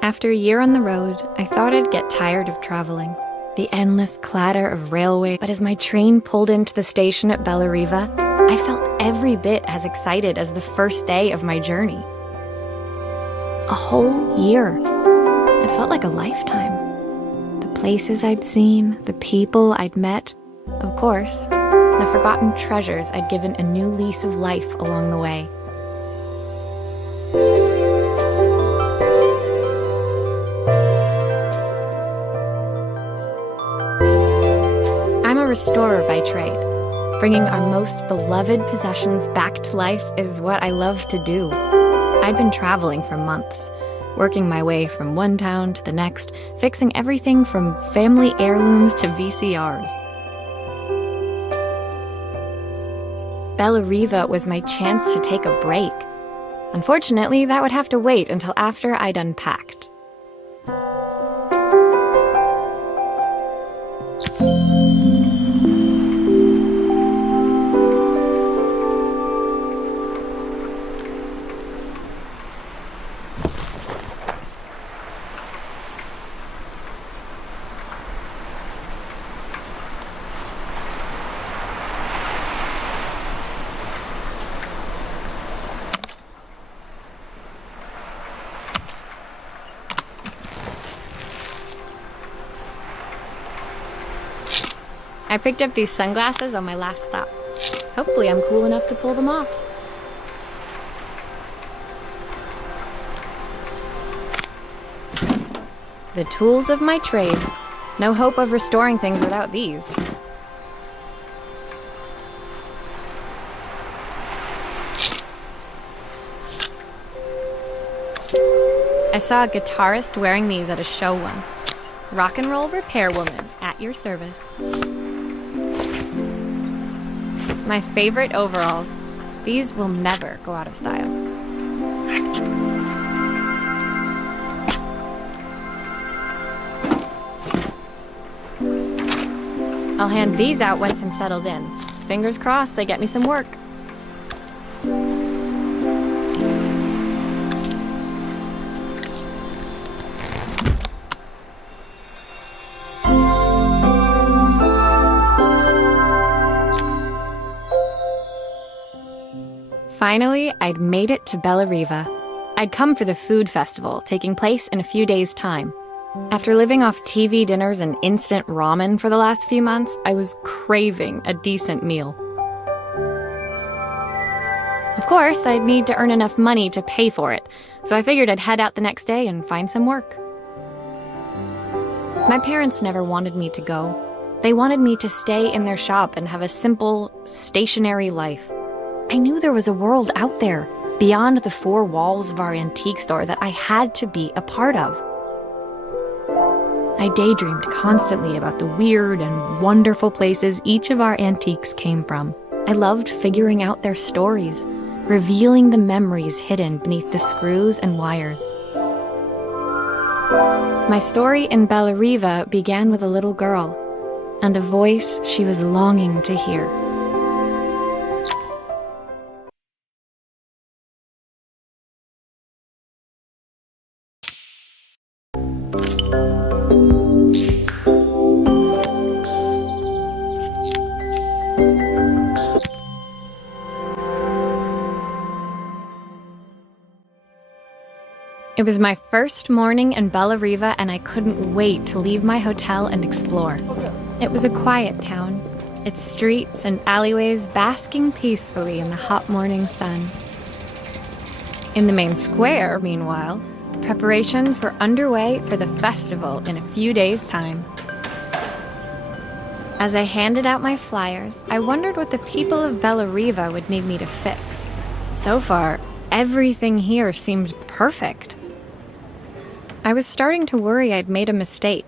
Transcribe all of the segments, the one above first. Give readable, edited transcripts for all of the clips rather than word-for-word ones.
After a year on the road, I thought I'd get tired of traveling. The endless clatter of railway, but as my train pulled into the station at Bellariva, I felt every bit as excited as the first day of my journey. A whole year. It felt like a lifetime. The places I'd seen, the people I'd met, of course, the forgotten treasures I'd given a new lease of life along the way. I'm a restorer by trade. Bringing our most beloved possessions back to life is what I love to do. I'd been traveling for months, working my way from one town to the next, fixing everything from family heirlooms to VCRs. Bellariva was my chance to take a break. Unfortunately, that would have to wait until after I'd unpacked. I picked up these sunglasses on my last stop. Hopefully I'm cool enough to pull them off. The tools of my trade. No hope of restoring things without these. I saw a guitarist wearing these at a show once. Rock and roll repair woman, at your service. My favorite overalls. These will never go out of style. I'll hand these out once I'm settled in. Fingers crossed they get me some work. Finally, I'd made it to Bellariva. I'd come for the food festival, taking place in a few days' time. After living off TV dinners and instant ramen for the last few months, I was craving a decent meal. Of course, I'd need to earn enough money to pay for it, so I figured I'd head out the next day and find some work. My parents never wanted me to go. They wanted me to stay in their shop and have a simple, stationary life. I knew there was a world out there, beyond the four walls of our antique store, that I had to be a part of. I daydreamed constantly about the weird and wonderful places each of our antiques came from. I loved figuring out their stories, revealing the memories hidden beneath the screws and wires. My story in Bellariva began with a little girl, and a voice she was longing to hear. It was my first morning in Bellariva, and I couldn't wait to leave my hotel and explore. It was a quiet town, its streets and alleyways basking peacefully in the hot morning sun. In the main square, meanwhile, preparations were underway for the festival in a few days' time. As I handed out my flyers, I wondered what the people of Bellariva would need me to fix. So far, everything here seemed perfect. I was starting to worry I'd made a mistake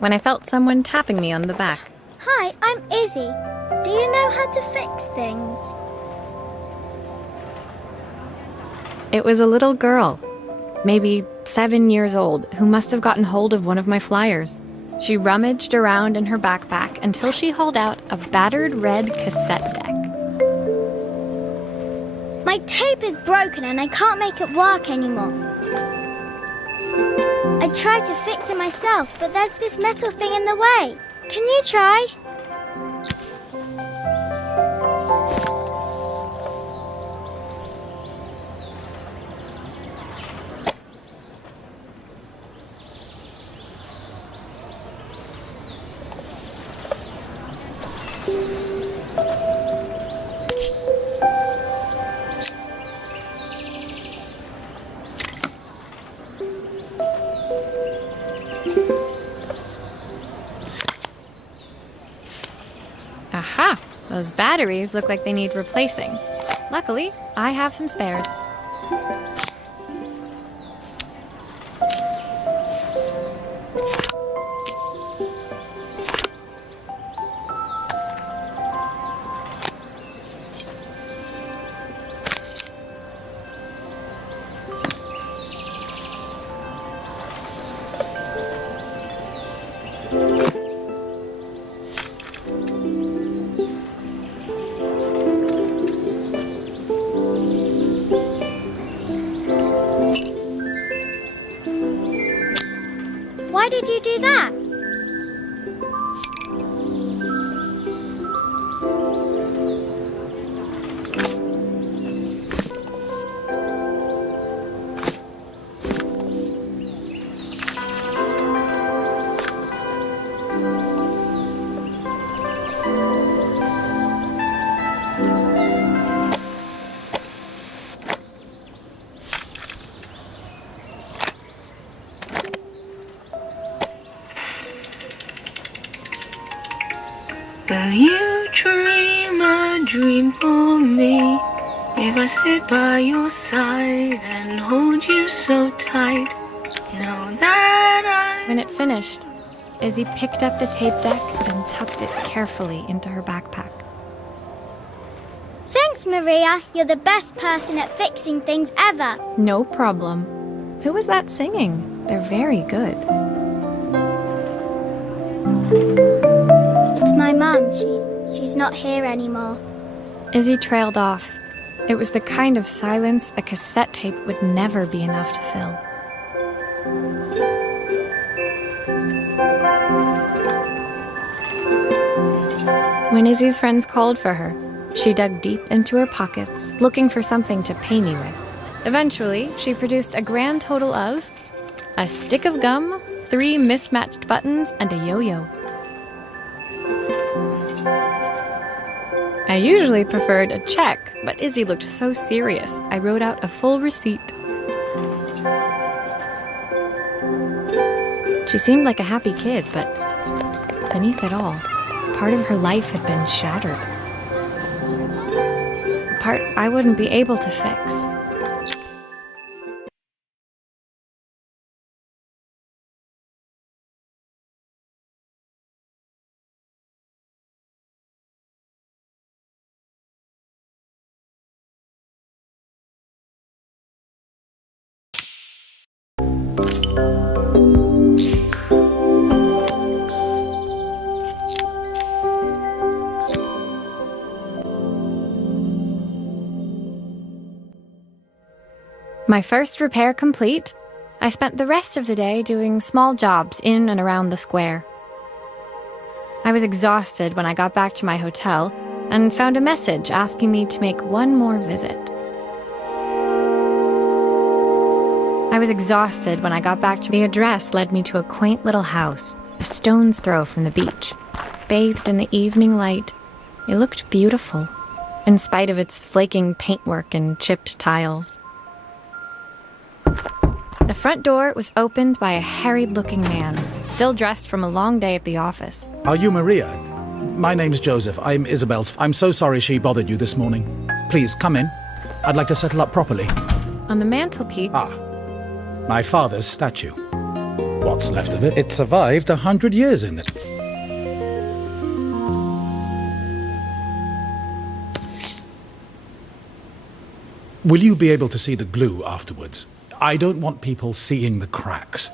when I felt someone tapping me on the back. Hi, I'm Izzy. Do you know how to fix things? It was a little girl, maybe 7 years old, who must have gotten hold of one of my flyers. She rummaged around in her backpack until she hauled out a battered red cassette deck. My tape is broken and I can't make it work anymore. I tried to fix it myself, but there's this metal thing in the way. Can you try? Aha! Those batteries look like they need replacing. Luckily, I have some spares. Why did you do that? Will you dream a dream for me if I sit by your side and hold you so tight? Know that When it finished, Izzy picked up the tape deck and tucked it carefully into her backpack. Thanks, Maria. You're the best person at fixing things ever. No problem. Who was that singing? They're very good. It's my mum. She's not here anymore. Izzy trailed off. It was the kind of silence a cassette tape would never be enough to fill. When Izzy's friends called for her, she dug deep into her pockets, looking for something to pay me with. Eventually, she produced a grand total of a stick of gum, 3 mismatched buttons, and a yo-yo. I usually preferred a check, but Izzy looked so serious, I wrote out a full receipt. She seemed like a happy kid, but beneath it all, part of her life had been shattered. A part I wouldn't be able to fix. My first repair complete, I spent the rest of the day doing small jobs in and around the square. I was exhausted when I got back to my hotel and found a message asking me to make one more visit. The address led me to a quaint little house, a stone's throw from the beach. Bathed in the evening light, it looked beautiful, in spite of its flaking paintwork and chipped tiles. The front door was opened by a harried-looking man, still dressed from a long day at the office. Are you Maria? My name's Joseph. I'm Isabel's. I'm so sorry she bothered you this morning. Please, come in. I'd like to settle up properly. On the mantelpiece... My father's statue. What's left of it? It survived 100 years in it. Will you be able to see the glue afterwards? I don't want people seeing the cracks.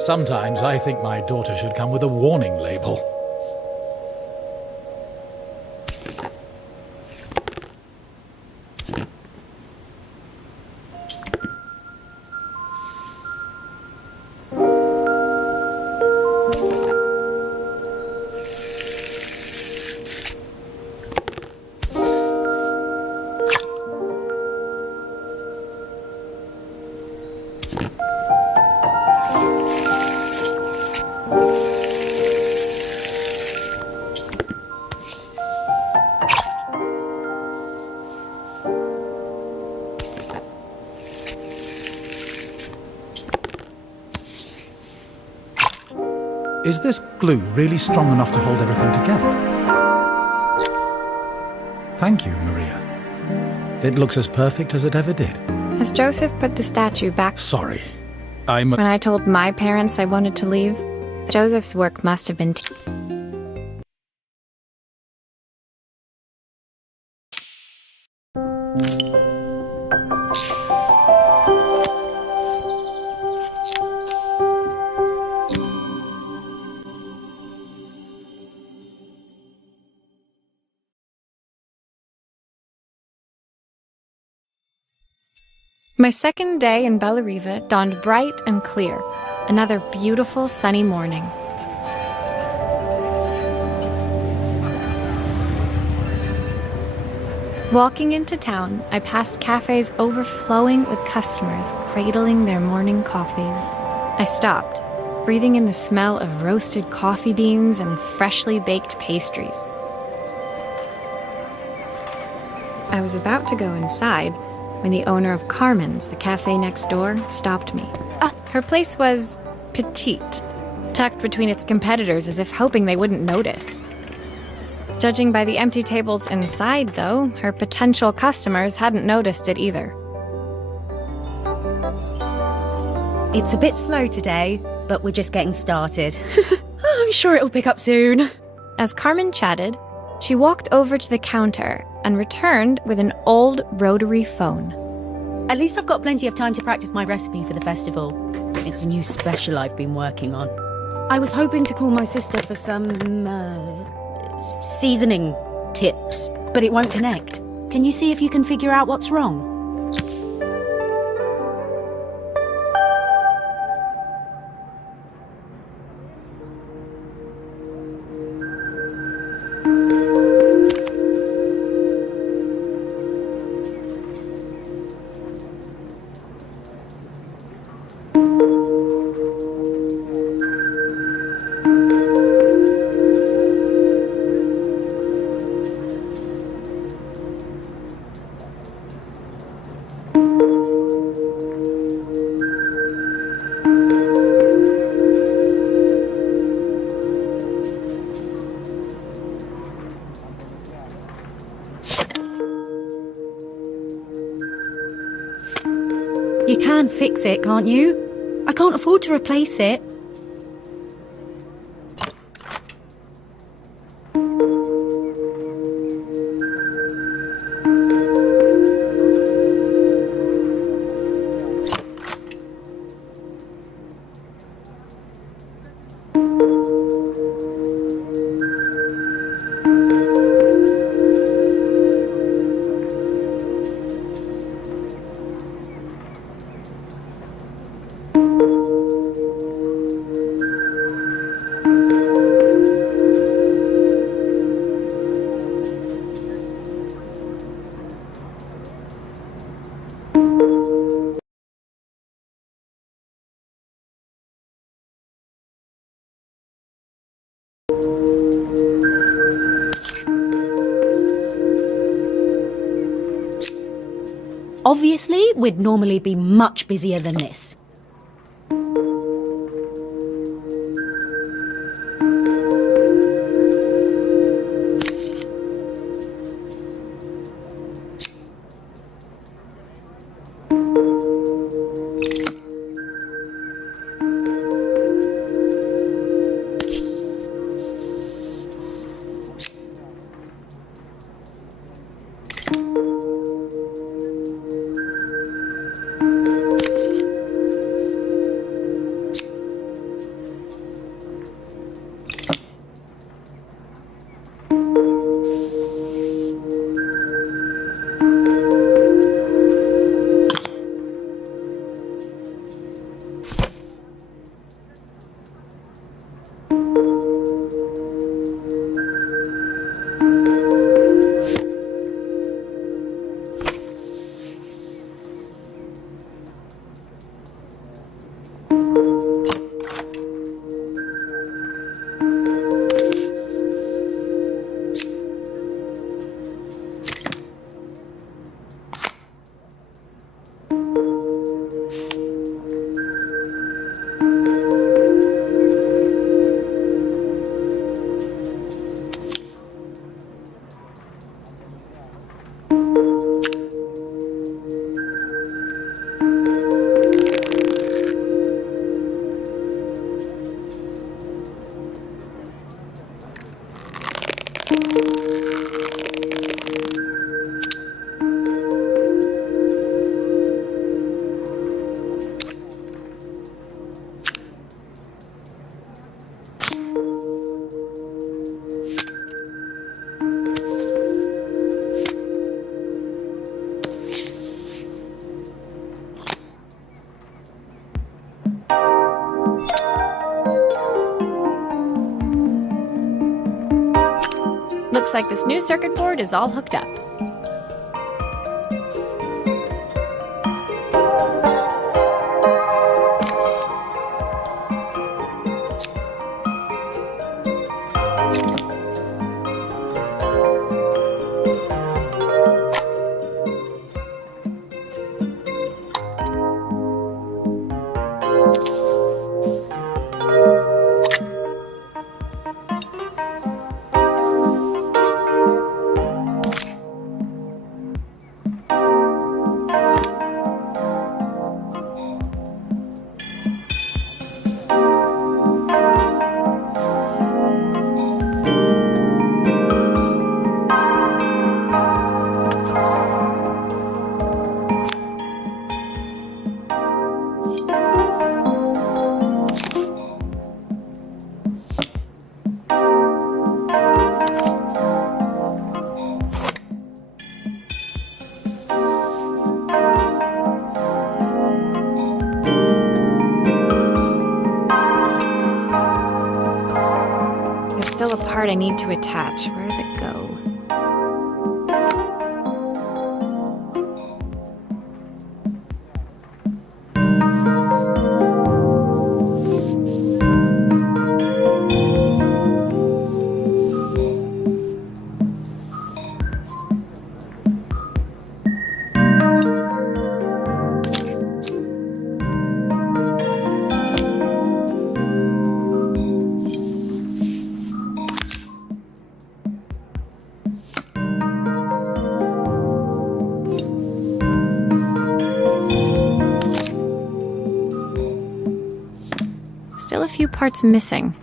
Sometimes I think my daughter should come with a warning label. Is this glue really strong enough to hold everything together? Thank you, Maria. It looks as perfect as it ever did. Has Joseph put the statue back? Sorry. When I told my parents I wanted to leave, Joseph's work must have been... My second day in Bellariva dawned bright and clear, another beautiful sunny morning. Walking into town, I passed cafes overflowing with customers cradling their morning coffees. I stopped, breathing in the smell of roasted coffee beans and freshly baked pastries. I was about to go inside when the owner of Carmen's, the cafe next door, stopped me. Her place was petite, tucked between its competitors as if hoping they wouldn't notice. Judging by the empty tables inside, though, her potential customers hadn't noticed it either. It's a bit slow today, but we're just getting started. I'm sure it'll pick up soon. As Carmen chatted, she walked over to the counter and returned with an old rotary phone. At least I've got plenty of time to practice my recipe for the festival. It's a new special I've been working on. I was hoping to call my sister for some, seasoning tips, but it won't connect. Can you see if you can figure out what's wrong? You can fix it, can't you? I can't afford to replace it. Obviously, we'd normally be much busier than this. Looks like this new circuit board is all hooked up. There's still a part I need to attach. Where does it go? Still a few parts missing.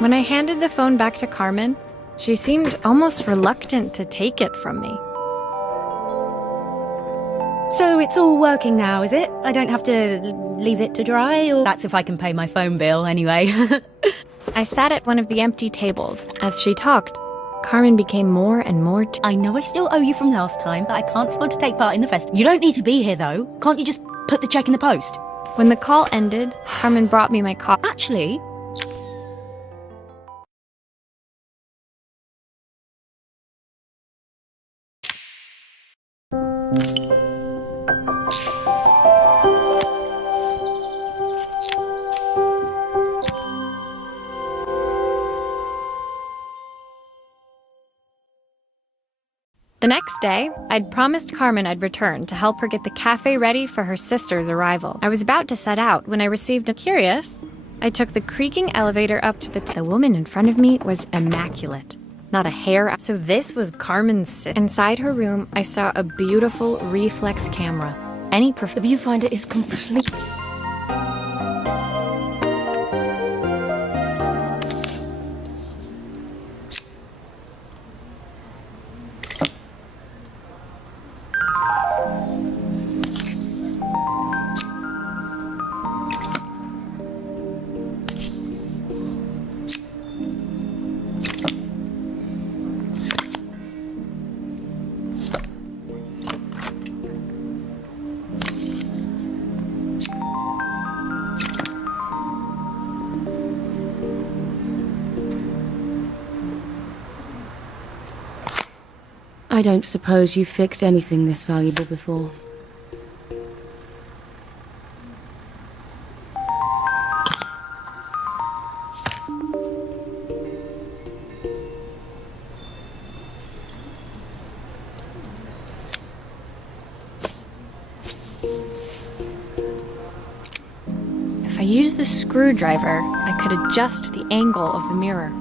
When I handed the phone back to Carmen, she seemed almost reluctant to take it from me. So it's all working now, is it? I don't have to leave it to dry, or that's if I can pay my phone bill anyway. I sat at one of the empty tables. As she talked, Carmen became more and more I know I still owe you from last time, but I can't afford to take part in the festival. You don't need to be here, though. Can't you just put the check in the post? When the call ended, Carmen brought me my coffee. Actually, The next day, I'd promised Carmen I'd return to help her get the cafe ready for her sister's arrival. I was about to set out when I received a curious. I took the creaking elevator up to the woman in front of me was immaculate. Not a hair. So this was Carmen's sister. Inside her room, I saw a beautiful reflex camera. The viewfinder is complete. I don't suppose you've fixed anything this valuable before. If I used the screwdriver, I could adjust the angle of the mirror.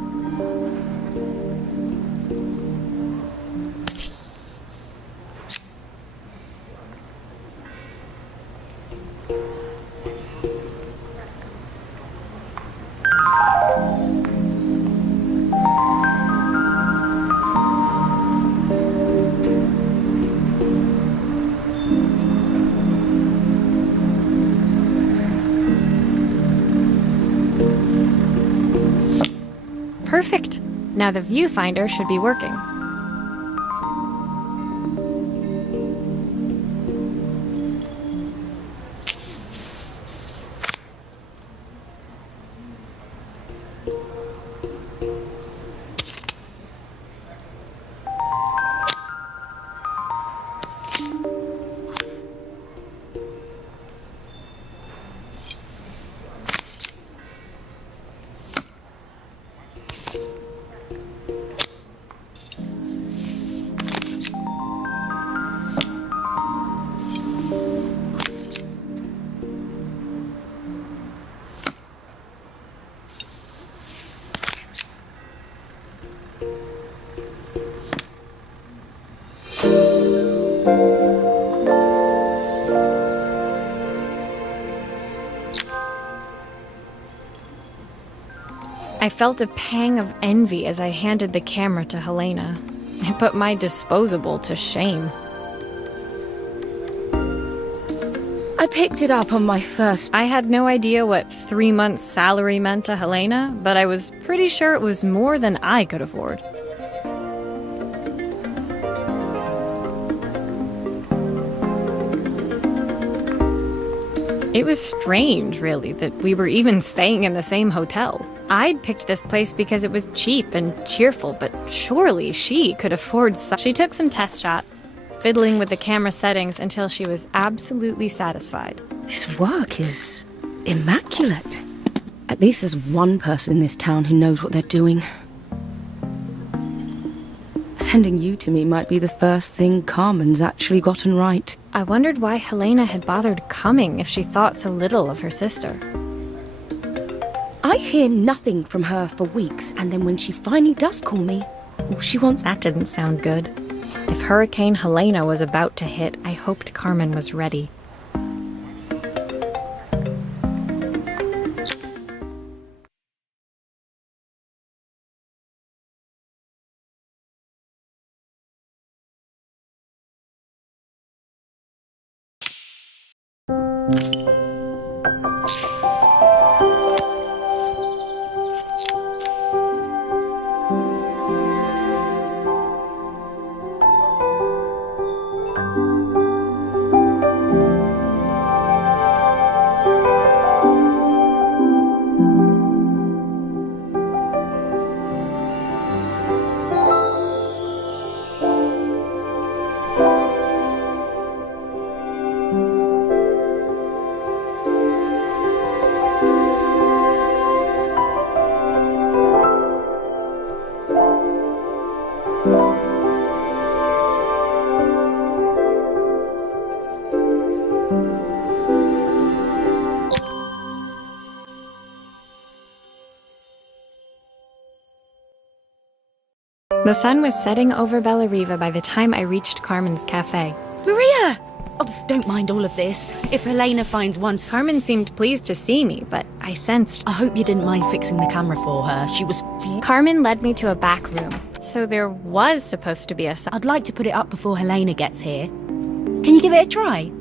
Perfect. Now the viewfinder should be working. I felt a pang of envy as I handed the camera to Helena. I put my disposable to shame. I picked it up on my first... I had no idea what 3 months' salary meant to Helena, but I was pretty sure it was more than I could afford. It was strange, really, that we were even staying in the same hotel. I'd picked this place because it was cheap and cheerful, but surely she could afford some. She took some test shots, fiddling with the camera settings until she was absolutely satisfied. This work is immaculate. At least there's one person in this town who knows what they're doing. Sending you to me might be the first thing Carmen's actually gotten right. I wondered why Helena had bothered coming if she thought so little of her sister. I hear nothing from her for weeks, and then when she finally does call me, all she wants... That didn't sound good. If Hurricane Helena was about to hit, I hoped Carmen was ready. The sun was setting over Bellariva by the time I reached Carmen's cafe. Maria! Oh, don't mind all of this. If Helena finds one... Carmen seemed pleased to see me, but I sensed... I hope you didn't mind fixing the camera for her. She was... Carmen led me to a back room, so there was supposed to be a... I'd like to put it up before Helena gets here. Can you give it a try?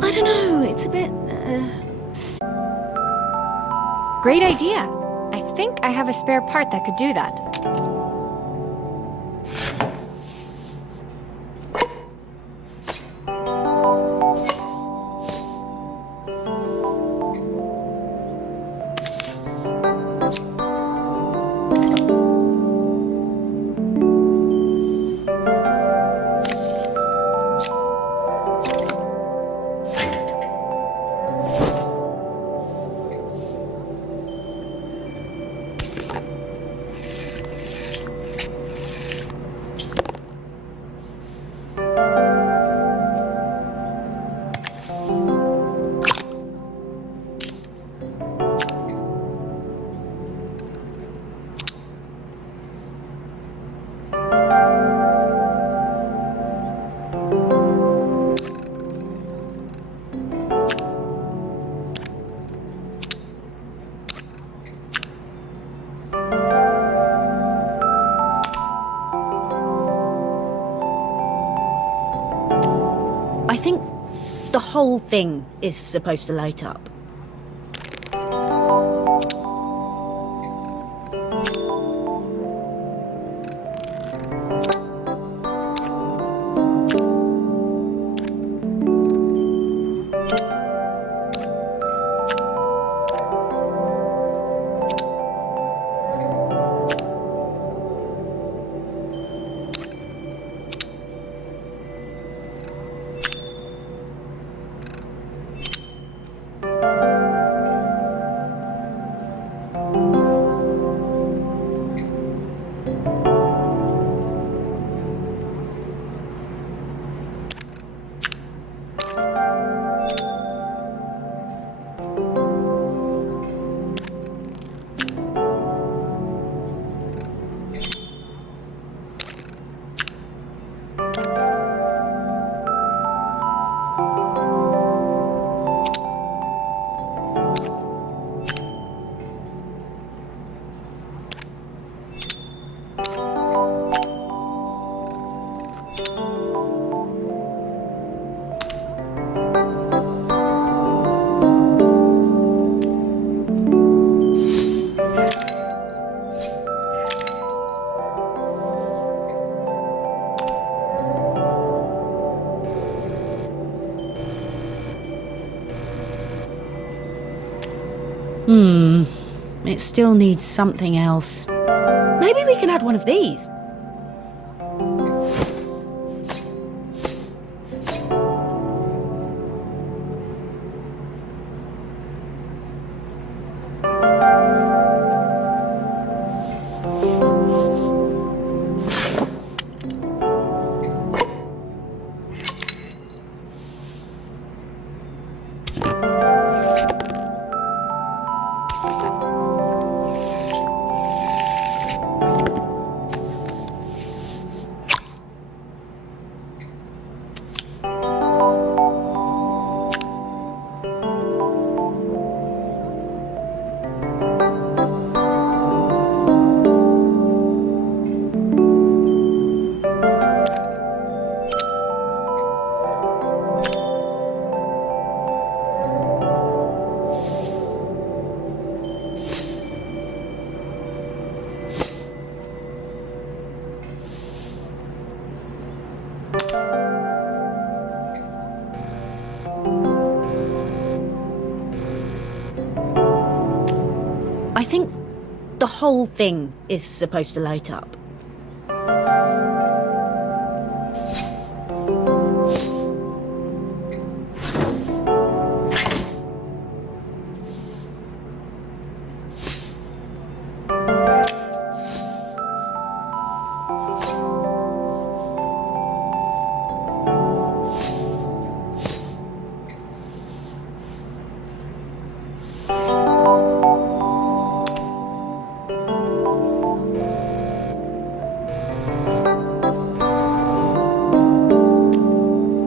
I don't know, it's a bit... Great idea! I think I have a spare part that could do that. I think the whole thing is supposed to light up. It still needs something else. Maybe we can add one of these. I think the whole thing is supposed to light up.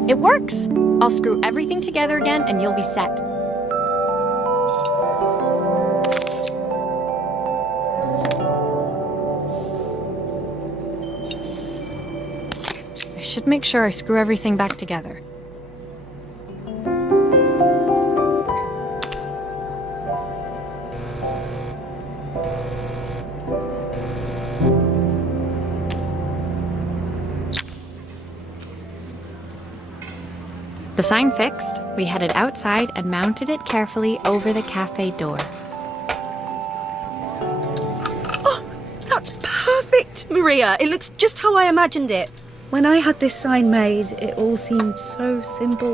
It works! I'll screw everything together again and you'll be set. I should make sure I screw everything back together. The sign fixed, we headed outside and mounted it carefully over the cafe door. Oh, that's perfect, Maria. It looks just how I imagined it. When I had this sign made, it all seemed so simple.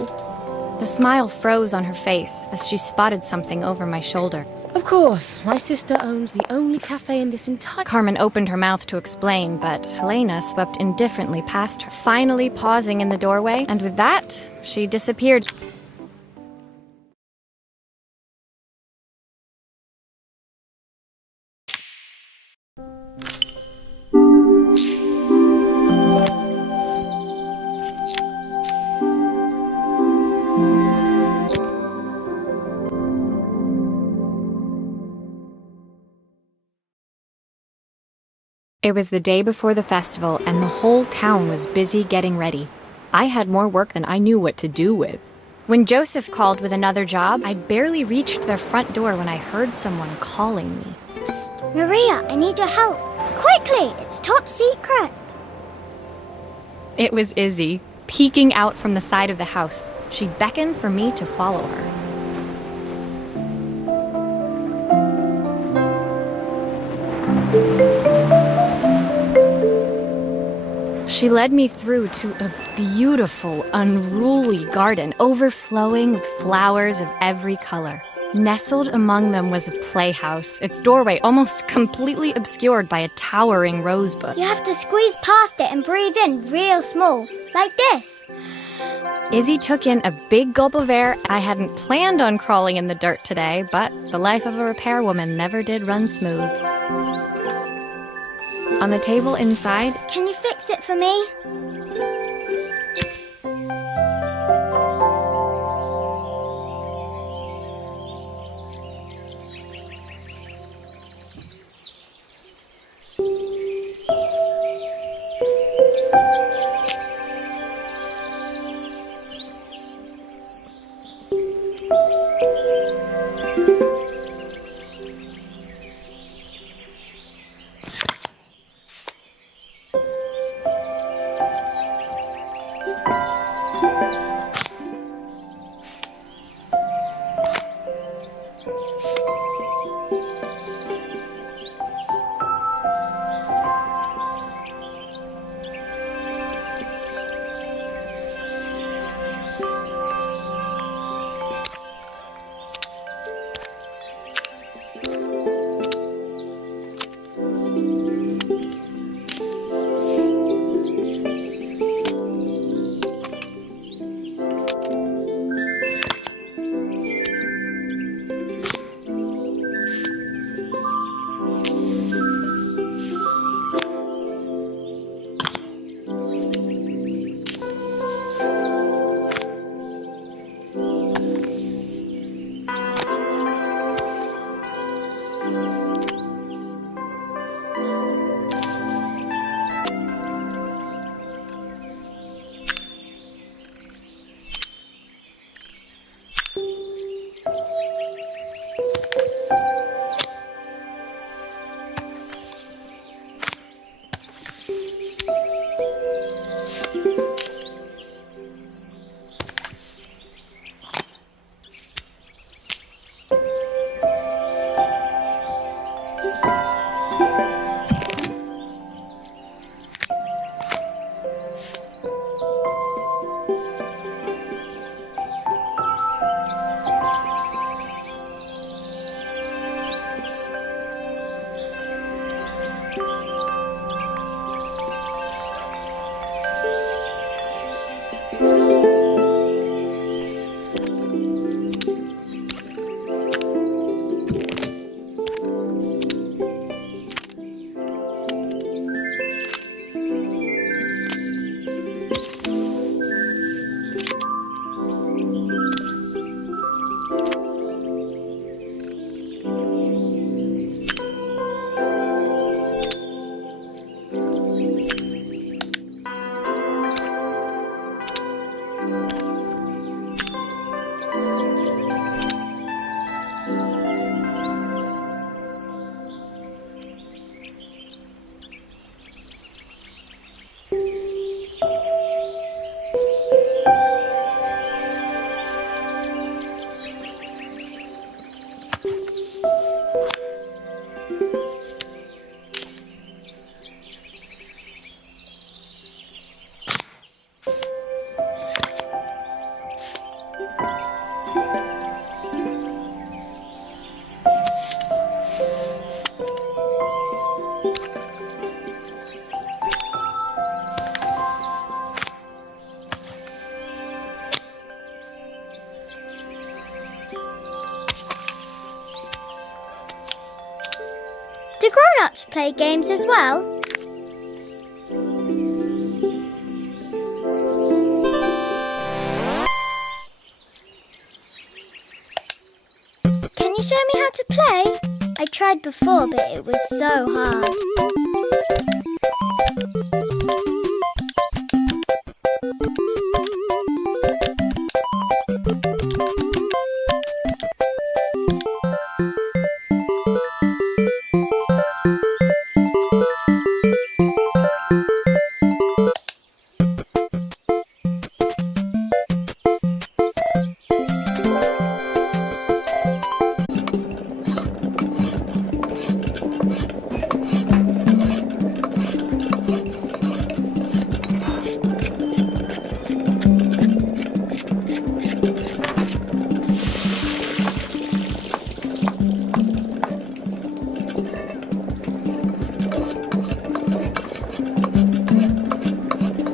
The smile froze on her face as she spotted something over my shoulder. Of course, my sister owns the only cafe in this entire... Carmen opened her mouth to explain, but Helena swept indifferently past her, finally pausing in the doorway, and with that, she disappeared. It was the day before the festival, and the whole town was busy getting ready. I had more work than I knew what to do with. When Joseph called with another job, I'd barely reached their front door when I heard someone calling me. Psst, Maria, I need your help. Quickly, it's top secret. It was Izzy, peeking out from the side of the house. She beckoned for me to follow her. She led me through to a beautiful, unruly garden overflowing with flowers of every color. Nestled among them was a playhouse, its doorway almost completely obscured by a towering rosebush. You have to squeeze past it and breathe in real small, like this. Izzy took in a big gulp of air. I hadn't planned on crawling in the dirt today, but the life of a repairwoman never did run smooth. On the table inside... Can you fix it for me? Do grown-ups play games as well? Can you show me how to play? I tried before, but it was so hard.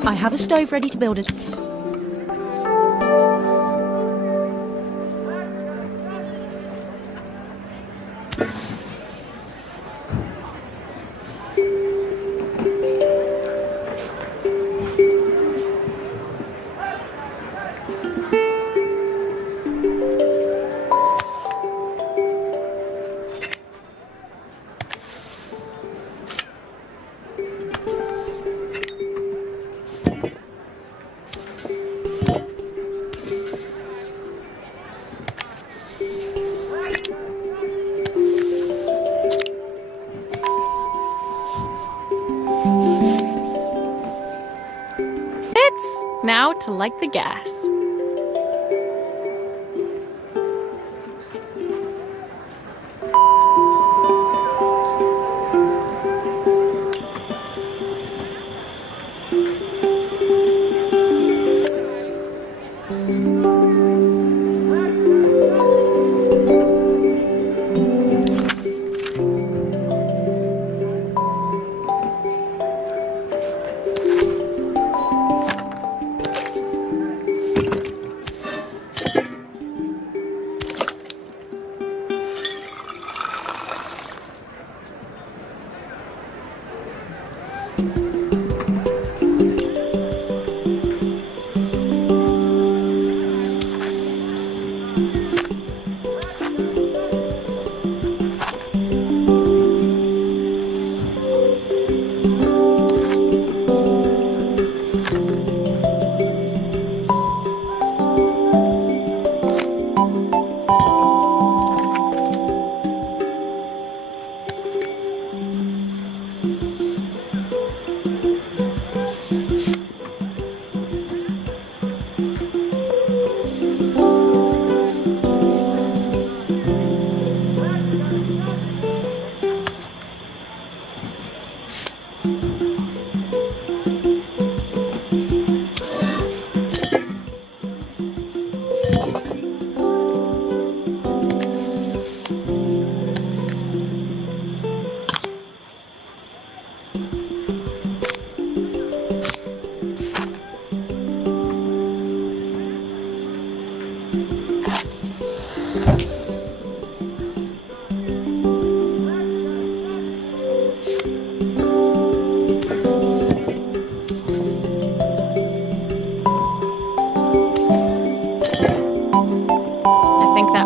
I have a stove ready to build it. Now to light the gas.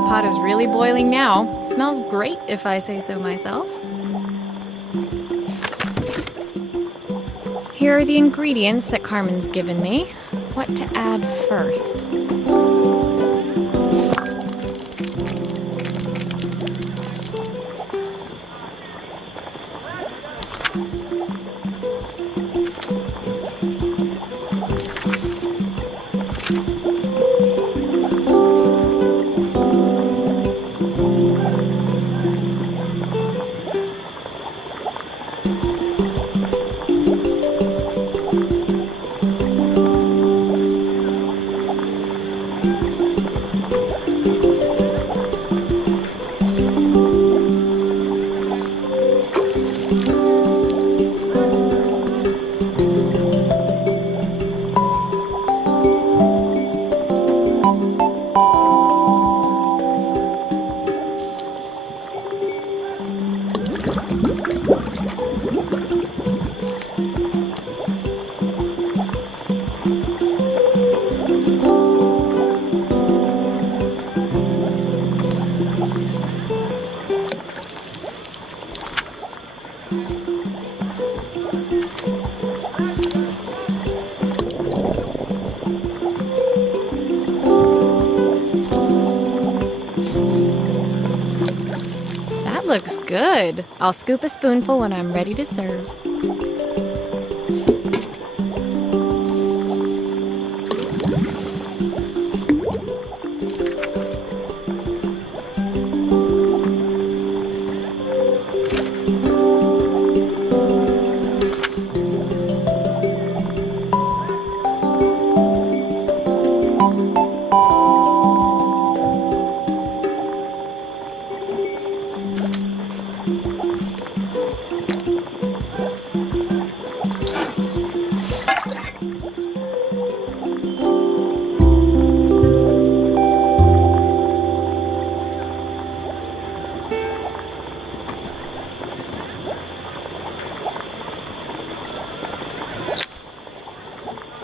Pot is really boiling now. Smells great, if I say so myself. Here are the ingredients that Carmen's given me. What to add first? looks good. I'll scoop a spoonful when I'm ready to serve.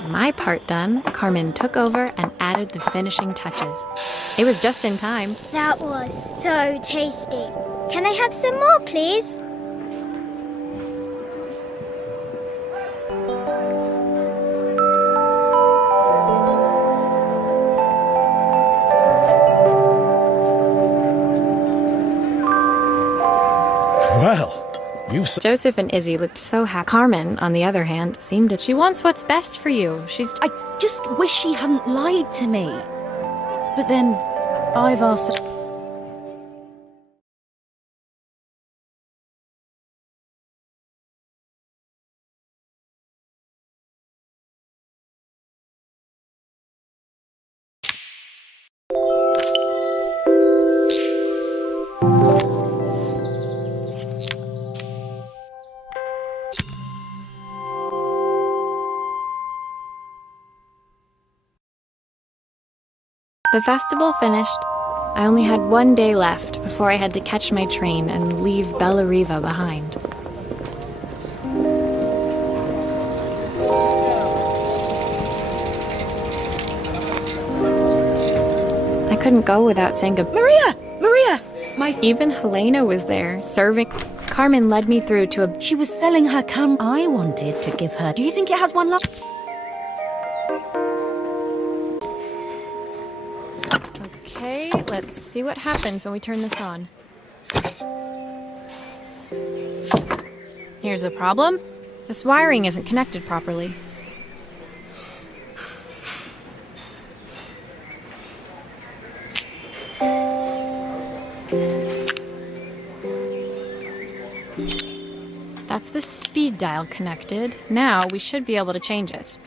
My part done, Carmen took over and added the finishing touches. It was just in time. That was so tasty. Can I have some more, please? Well, you've... Joseph and Izzy looked so happy. Carmen, on the other hand, seemed that she wants what's best for you. I just wish she hadn't lied to me. But then, I've asked... The festival finished. I only had one day left before I had to catch my train and leave Bellariva behind. I couldn't go without saying goodbye. Maria! Even Helena was there, serving. Carmen led me through to a... She was selling her camera. I wanted to give her... Do you think it has one left? Okay, let's see what happens when we turn this on. Here's the problem. This wiring isn't connected properly. That's the speed dial connected. Now we should be able to change it.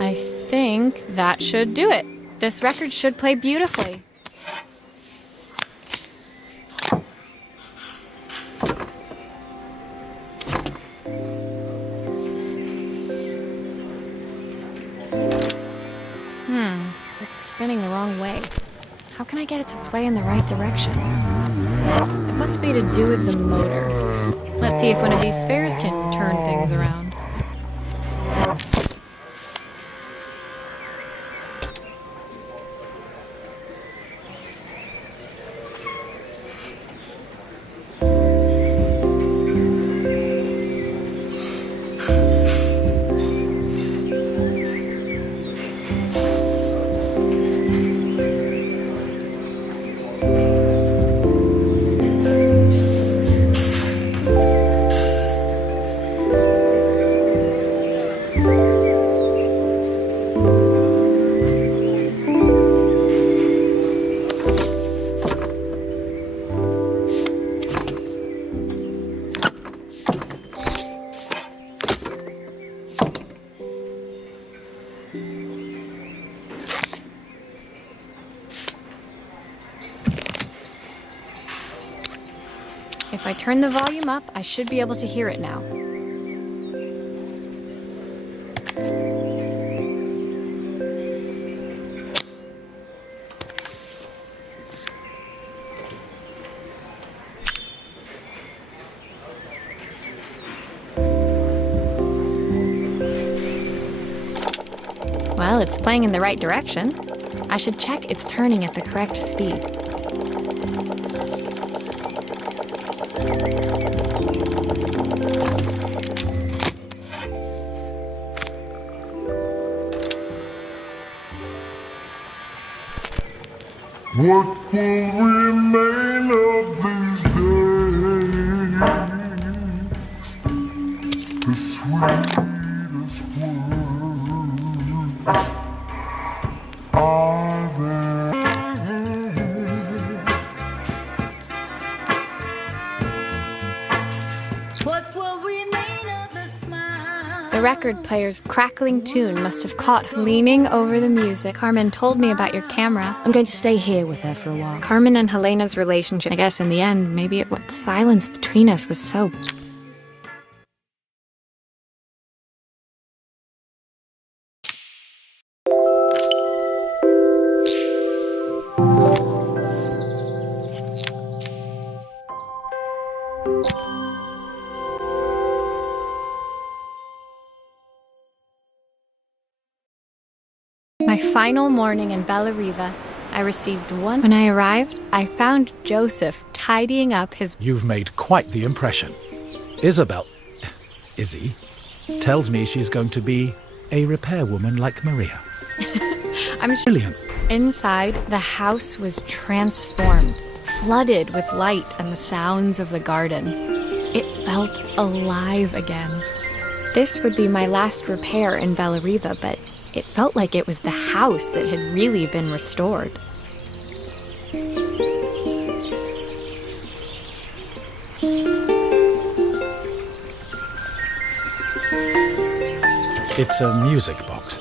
I think that should do it. This record should play beautifully. It's spinning the wrong way. How can I get it to play in the right direction? It must be to do with the motor. Let's see if one of these spares can turn things around. If I turn the volume up, I should be able to hear it now. it's playing in the right direction. I should check it's turning at the correct speed. What will remain of these days? The sweetest words are there. What will remain of the smile? The record player's crackling tune must have caught her. Leaning over the music, Carmen told me about your camera. I'm going to stay here with her for a while. Carmen and Helena's relationship, I guess in the end, maybe the silence between us was so... My final morning in Bellariva, I received one. When I arrived, I found Joseph tidying up his... You've made quite the impression. Izzy, tells me she's going to be a repairwoman like Maria. I'm Brilliant. Inside, the house was transformed, flooded with light and the sounds of the garden. It felt alive again. This would be my last repair in Bellariva, but it felt like it was the house that had really been restored. It's a music box.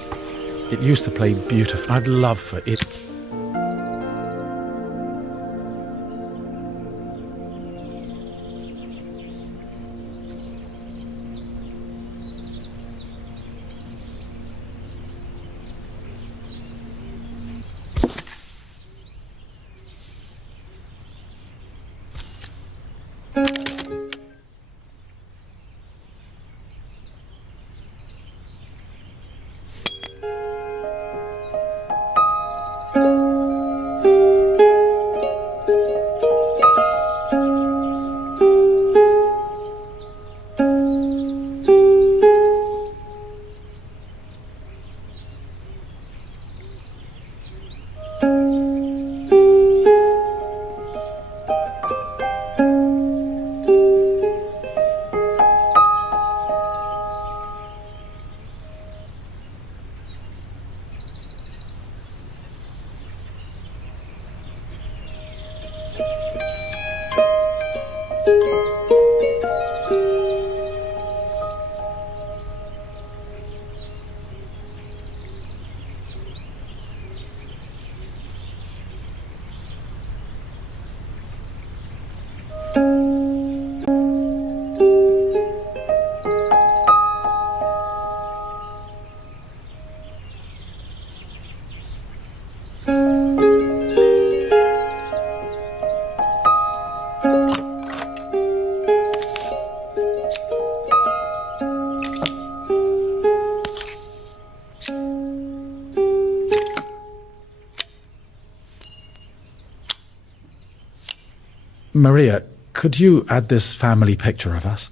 It used to play beautifully. I'd love for it. Maria, could you add this family picture of us?